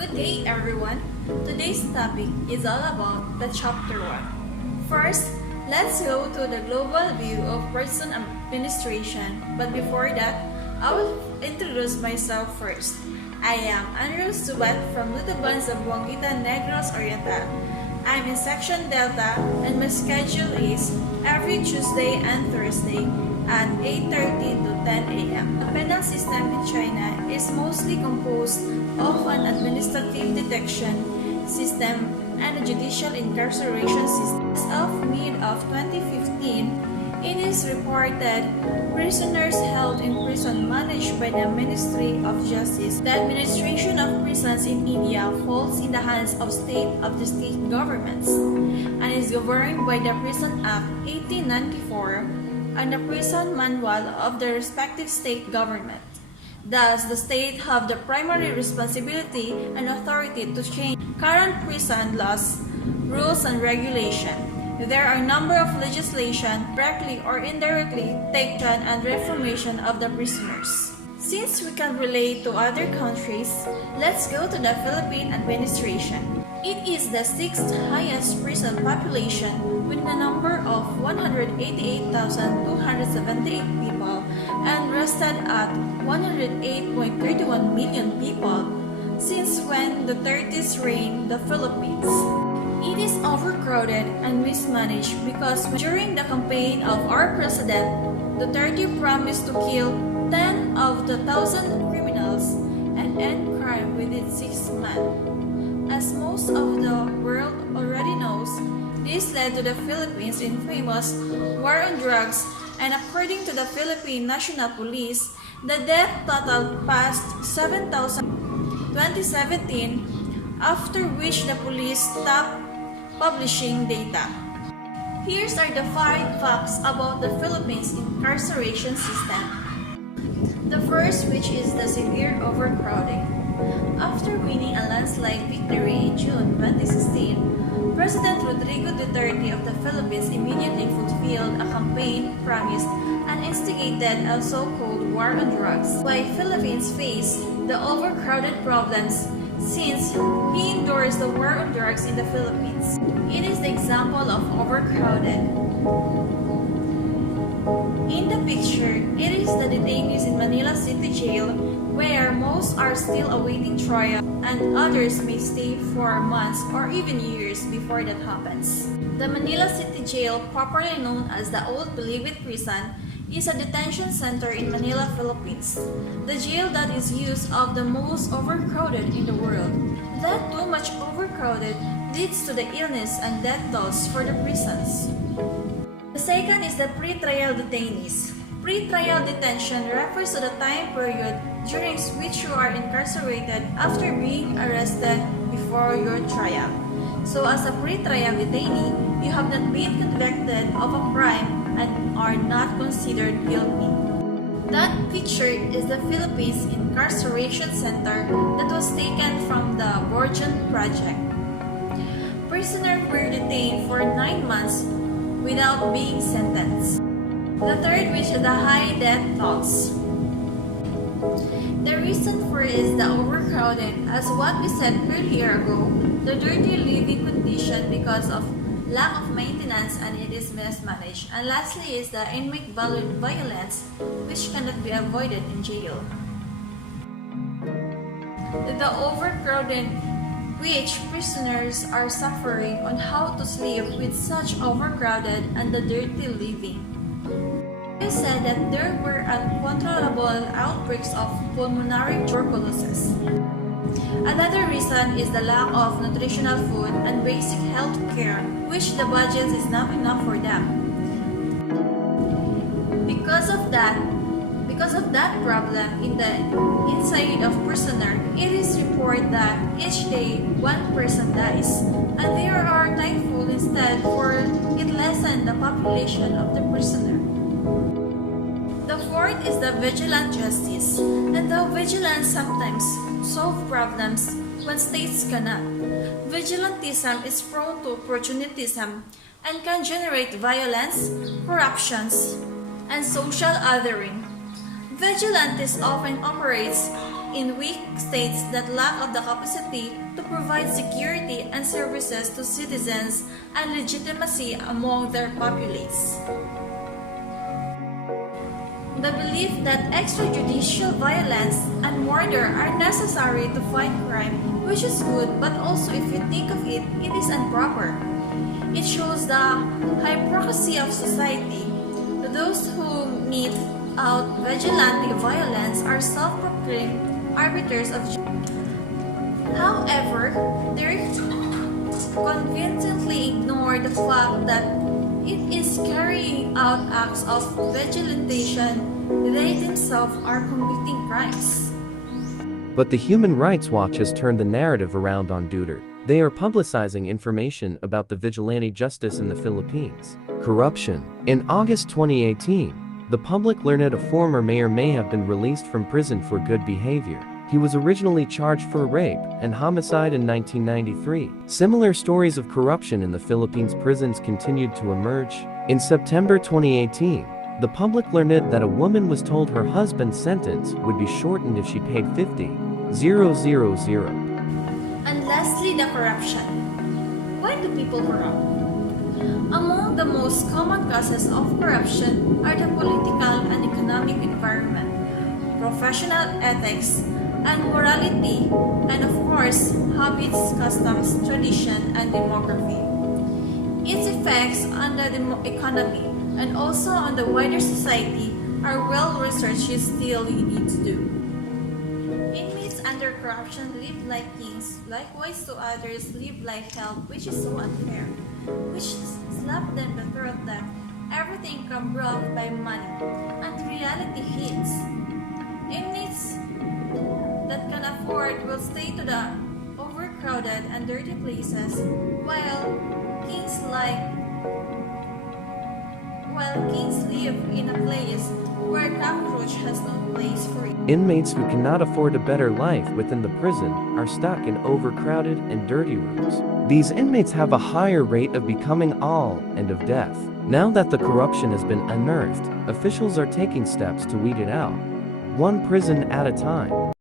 Good day, everyone. Today's topic is all about the chapter 1. First, let's go to the global view of prison administration. But before that, I will introduce myself first. I am Andrew Subat from Lutaban, Zamboanguita, Negros Oriental. I'm in Section Delta and my schedule is every Tuesday and Thursday at 8:30 to 10 a.m. The penal system in China is mostly composed of an administrative detection system and a judicial incarceration system. As of mid of 2015, it is reported prisoners held in prison managed by the Ministry of Justice. The administration of prisons in India falls in the hands of the state governments and is governed by the Prison Act 1894 and the prison manual of the respective state government. Thus, the state have the primary responsibility and authority to change current prison laws, rules, and regulation. There are a number of legislation directly or indirectly taken and reformation of the prisoners. Since we can relate to other countries, let's go to the Philippine administration. It is the sixth highest prison population with a number of 188,278 people and rested at 108.31 million people since when the 30s reigned the Philippines. It is overcrowded and mismanaged because during the campaign of our president, Duterte promised to kill 10 of the 1,000 criminals and end crime within 6 months. As most of the world already knows, this led to the Philippines' infamous war on drugs, and according to the Philippine National Police, the death total passed 7,000 in 2017, after which the police stopped publishing data. Here are the 5 facts about the Philippines incarceration system. The first, which is the severe overcrowding. After winning a landslide victory in June 2016, President Rodrigo Duterte of the Philippines immediately fulfilled a campaign promise and instigated a so-called war on drugs. Why Philippines face the overcrowded problems since he endorsed the war on drugs in the Philippines. It is the example of overcrowded. In the picture, it is the detainees in Manila City Jail where most are still awaiting trial and others may stay for months or even years before that happens. The Manila City Jail, properly known as the Old Bilibid Prison, is a detention center in Manila, Philippines. The jail that is used of the most overcrowded in the world. That too much overcrowded leads to the illness and death tolls for the prisons. The second is the pre-trial detainees. Pre-trial detention refers to the time period during which you are incarcerated after being arrested before your trial. So as a pre-trial detainee, you have not been convicted of a crime and are not considered guilty. That picture is the Philippines Incarceration Center that was taken from the Borjan Project. Prisoners were detained for 9 months without being sentenced. The third, which is the high death tolls. The reason for it is the overcrowded, as what we said earlier ago, the dirty living condition because of lack of maintenance and it is mismanaged. And lastly is the inmate violence, which cannot be avoided in jail. The overcrowded, which prisoners are suffering on how to sleep with such overcrowded and the dirty living. It said that there were uncontrollable outbreaks of pulmonary tuberculosis. Another reason is the lack of nutritional food and basic health care, which the budget is not enough for them. Because of that problem in the inside of prisoner, it is reported that each day 1 person dies, and they are thankful instead for it lessen the population of the prisoner. The fourth is the vigilant justice, and the vigilance sometimes solve problems when states cannot. Vigilantism is prone to opportunism and can generate violence, corruptions, and social othering. Vigilantes often operates in weak states that lack of the capacity to provide security and services to citizens and legitimacy among their populace. The belief that extrajudicial violence and murder are necessary to fight crime, which is good, but also if you think of it, it is improper. It shows the hypocrisy of society. Those who mete out vigilante violence are self-proclaimed arbiters of justice. However, they conveniently ignore the fact that it is carrying out acts of vigilantism. They themselves are committing crimes. But the Human Rights Watch has turned the narrative around on Duterte. They are publicizing information about the vigilante justice in the Philippines. Corruption. In August 2018, the public learned a former mayor may have been released from prison for good behavior. He was originally charged for rape and homicide in 1993. Similar stories of corruption in the Philippines prisons continued to emerge. In September 2018, the public learned that a woman was told her husband's sentence would be shortened if she paid 50,000. And lastly, the corruption. Why do people corrupt? Among the most common causes of corruption are the political and economic environment, professional ethics, and morality, and of course, habits, customs, tradition, and demography. Its effects on the economy and also on the wider society are well researched, yet still you need to do. Inmates under corruption live like kings, likewise to others live like hell, which is so unfair, which slap them the throat that everything can brought by money, and reality hits. Inmates that can afford will stay to the overcrowded and dirty places, while kings live in a place where cockroach has no place for it. Inmates who cannot afford a better life within the prison are stuck in overcrowded and dirty rooms. These inmates have a higher rate of becoming ill and of death. Now that the corruption has been unearthed, officials are taking steps to weed it out, one prison at a time.